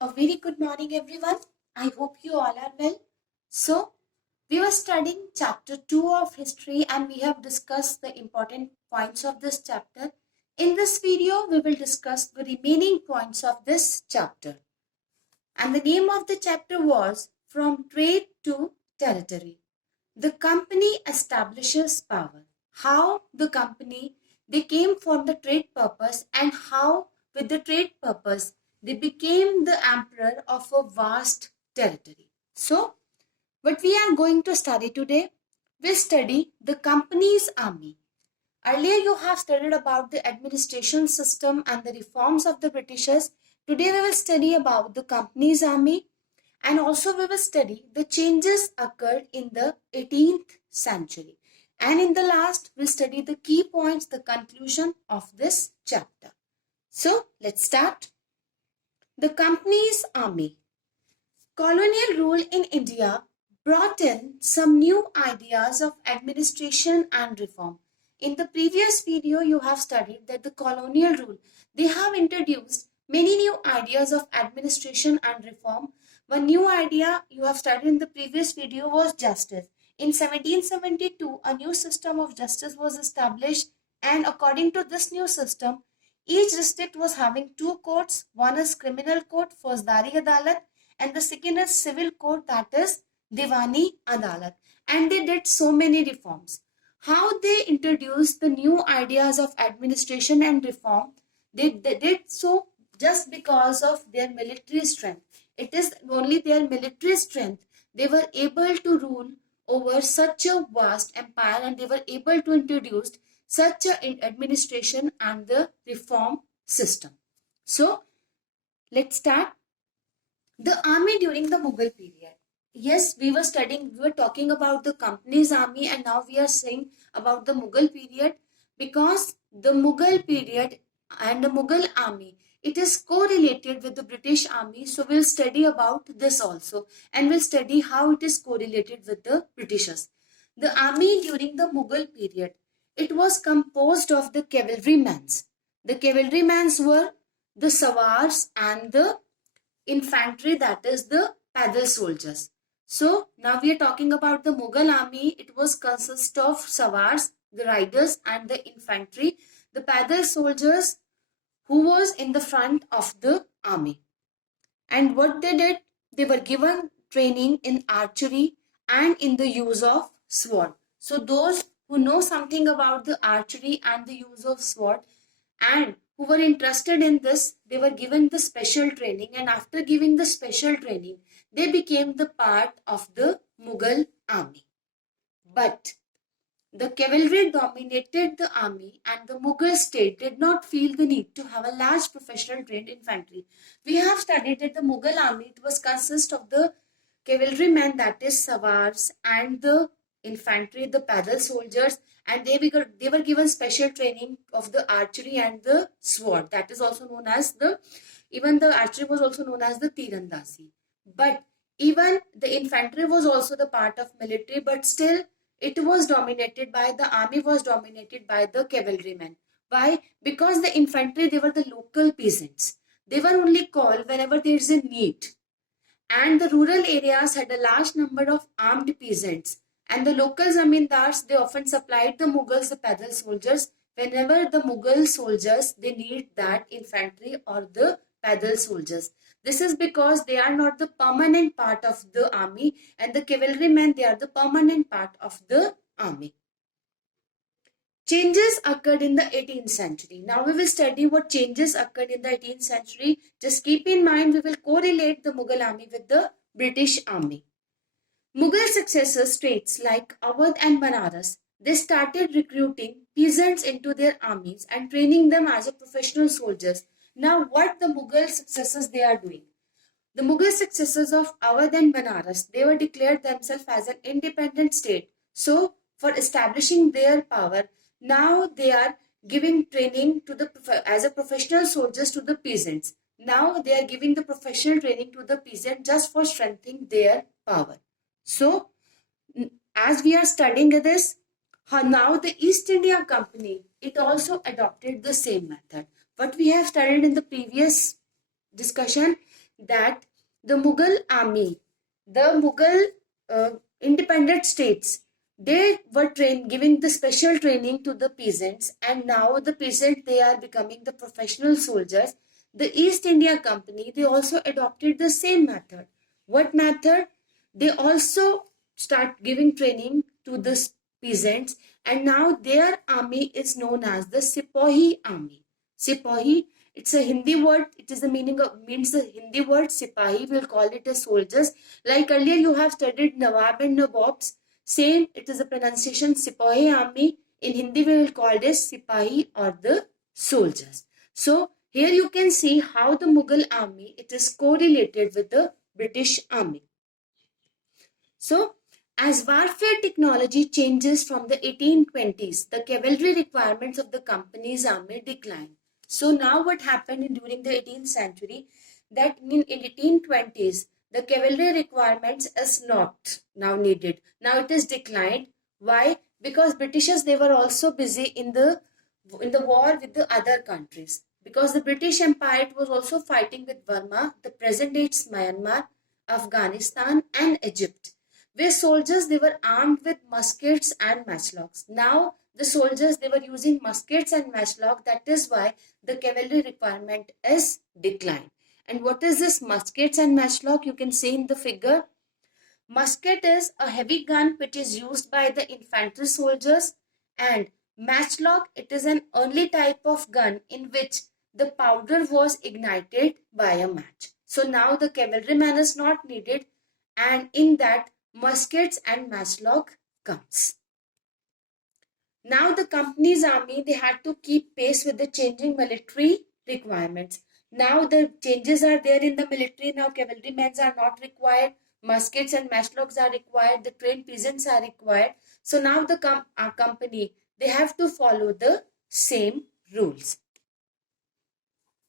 A very good morning, everyone. I hope you all are well. So, we were studying chapter 2 of history and we have discussed the important points of this chapter. In this video, we will discuss the remaining points of this chapter. And the name of the chapter was From Trade to Territory. The company establishes power. How the company they came for the trade purpose and how with the trade purpose they became the emperor of a vast territory. So what we are going to study today, we study the company's army. Earlier you have studied about the administration system and the reforms of the Britishers. Today we will study about the company's army and also we will study the changes occurred in the 18th century. And in the last, we'll study the key points, the conclusion of this chapter. So, let's start. The company's army. Colonial rule in India brought in some new ideas of administration and reform. In the previous video, you have studied that the colonial rule, they have introduced many new ideas of administration and reform. One new idea you have studied in the previous video was justice. In 1772, a new system of justice was established, and according to this new system, each district was having two courts. One is criminal court, Fauzdari Adalat, and the second is civil court, that is Diwani Adalat. And they did so many reforms. How they introduced the new ideas of administration and reform, they did so just because of their military strength. It is only their military strength they were able to rule over such a vast empire and they were able to introduce such an administration and the reform system. So, let's start. The army during the Mughal period. Yes, we were talking about the company's army and now we are saying about the Mughal period because the Mughal period and the Mughal army, it is correlated with the British army. So we'll study about this also and we'll study how it is correlated with the Britishers. The army during the Mughal period, it was composed of the cavalrymen. The cavalrymen were the Sawars and the infantry, that is the Padal soldiers. So now we are talking about the Mughal army. It was consist of Sawars, the riders and the infantry, the Padal soldiers who was in the front of the army. And what they did, they were given training in archery and in the use of sword. So those who know something about the archery and the use of sword and who were interested in this, they were given the special training, and after giving the special training, they became the part of the Mughal army. But the cavalry dominated the army and the Mughal state did not feel the need to have a large professional trained infantry. We have studied that the Mughal army, it was consist of the cavalrymen, that is Sawars, and the infantry, the Padal soldiers, and they were given special training of the archery and the sword. That is also known as even the archery was also known as the Tirandasi. But even the infantry was also the part of military, but still it was dominated by the army was dominated by the cavalrymen. Why? Because the infantry, they were the local peasants. They were only called whenever there is a need. And the rural areas had a large number of armed peasants. And the local zamindars, they often supplied the Mughals, the Padal soldiers, whenever the Mughal soldiers, they need that infantry or the Padal soldiers. This is because they are not the permanent part of the army and the cavalrymen, they are the permanent part of the army. Changes occurred in the 18th century. Now we will study what changes occurred in the 18th century. Just keep in mind we will correlate the Mughal army with the British army. Mughal successor states like Awadh and Banaras, they started recruiting peasants into their armies and training them as a professional soldiers. Now what the Mughal successors they are doing? The Mughal successors of Awadh and Banaras, they were declared themselves as an independent state. So for establishing their power, now they are giving training to the as a professional soldiers to the peasants. Now they are giving the professional training to the peasant just for strengthening their power. So as we are studying this, now the East India Company, it also adopted the same method. What we have studied in the previous discussion, that the Mughal army, the Mughal independent states, they were giving the special training to the peasants, and now the peasants, they are becoming the professional soldiers. The East India Company, they also adopted the same method. What method? They also start giving training to the peasants, and now their army is known as the Sipahi army. Sipahi, it's a Hindi word. It is the means the Hindi word Sipahi. We'll call it as soldiers. Like earlier, you have studied Nawab and Nawabs. Same, it is a pronunciation Sipahi army. In Hindi, we will call it as Sipahi or the soldiers. So here you can see how the Mughal army, it is correlated with the British army. So as warfare technology changes from the 1820s, the cavalry requirements of the company's army declined. So now what happened during the 18th century, that in 1820s, the cavalry requirements is not now needed. Now it is declined. Why? Because Britishers, they were also busy in the war with the other countries. Because the British Empire was also fighting with Burma, the present day it's Myanmar, Afghanistan and Egypt, where soldiers, they were armed with muskets and matchlocks. Now the soldiers, they were using muskets and matchlock. That is why the cavalry requirement is declined. And what is this muskets and matchlock? You can see in the figure. Musket is a heavy gun which is used by the infantry soldiers, and matchlock, it is an early type of gun in which the powder was ignited by a match. So now the cavalryman is not needed, and in that muskets and matchlock comes. Now the company's army, they had to keep pace with the changing military requirements. Now the changes are there in the military. Now cavalrymen are not required. Muskets and matchlocks are required. The trained peasants are required. So now the company, they have to follow the same rules.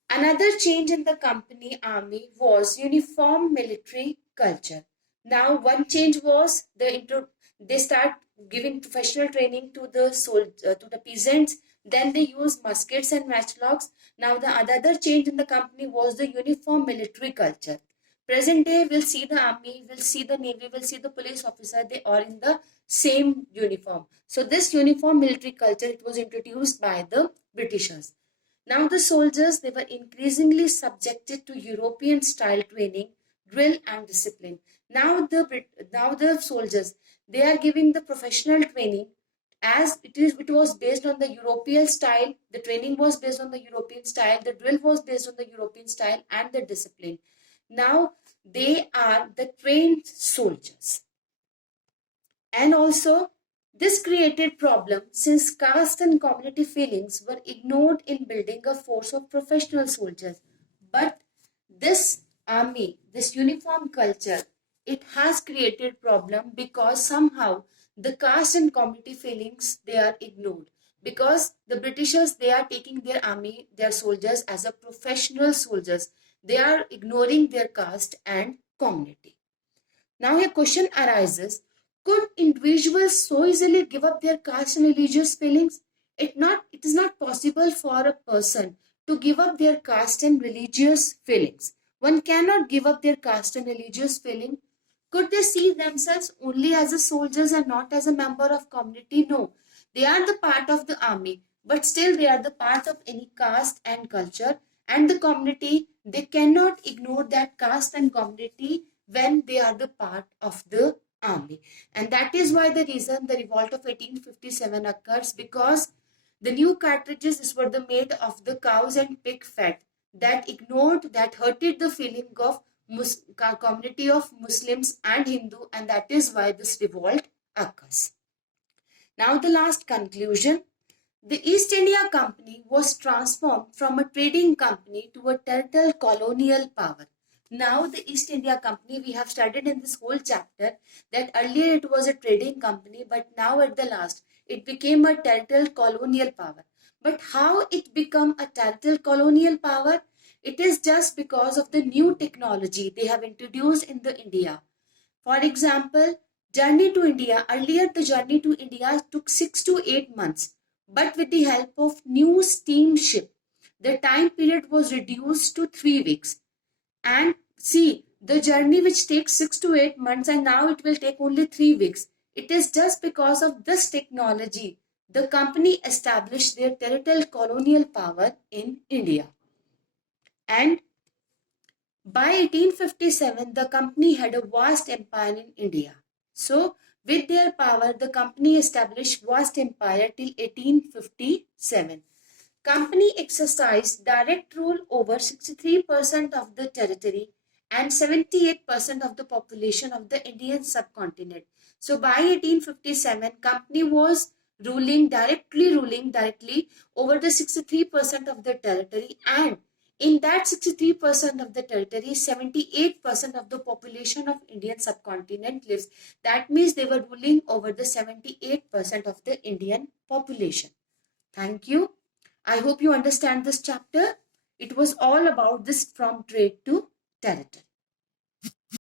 Another change in the company army was uniform military culture. Now one change was they start giving professional training to the peasants. Then they use muskets and matchlocks. Now the other change in the company was the uniform military culture. Present day, we'll see the army, we'll see the navy, we'll see the police officer, they are in the same uniform. So this uniform military culture, it was introduced by the Britishers. Now the soldiers, they were increasingly subjected to European style training, drill and discipline. Now the soldiers, they are giving the professional training as it was based on the European style. The training was based on the European style, the drill was based on the European style, and the discipline. Now they are the trained soldiers. And also this created problem since caste and community feelings were ignored in building a force of professional soldiers. But this army, this uniform culture, it has created problem because somehow the caste and community feelings, they are ignored. Because the Britishers, they are taking their army, their soldiers as a professional soldiers. They are ignoring their caste and community. Now a question arises, could individuals so easily give up their caste and religious feelings? It is not possible for a person to give up their caste and religious feelings. One cannot give up their caste and religious feeling. Could they see themselves only as a soldiers and not as a member of community? No. They are the part of the army, but still they are the part of any caste and culture and the community. They cannot ignore that caste and community when they are the part of the army. And that is why the reason the revolt of 1857 occurs, because the new cartridges were the made of the cows and pig fat that hurted the feeling of community of Muslims and Hindu, and that is why this revolt occurs. Now the last conclusion. The East India Company was transformed from a trading company to a territorial colonial power. Now the East India Company, we have studied in this whole chapter that earlier it was a trading company, but now at the last it became a territorial colonial power. But how it became a territorial colonial power? It is just because of the new technology they have introduced in the India. For example, journey to India. Earlier the journey to India took 6 to 8 months. But with the help of new steamship, the time period was reduced to 3 weeks. And See, the journey which takes 6 to 8 months and now it will take only 3 weeks. It is just because of this technology the company established their territorial colonial power in India. And by 1857, the company had a vast empire in India. So, with their power, the company established vast empire till 1857. Company exercised direct rule over 63% of the territory and 78% of the population of the Indian subcontinent. So by 1857, company was ruling directly over the 63% of the territory, and in that 63% of the territory, 78% of the population of Indian subcontinent lives. That means they were ruling over the 78% of the Indian population. Thank you. I hope you understand this chapter. It was all about this from trade to territory.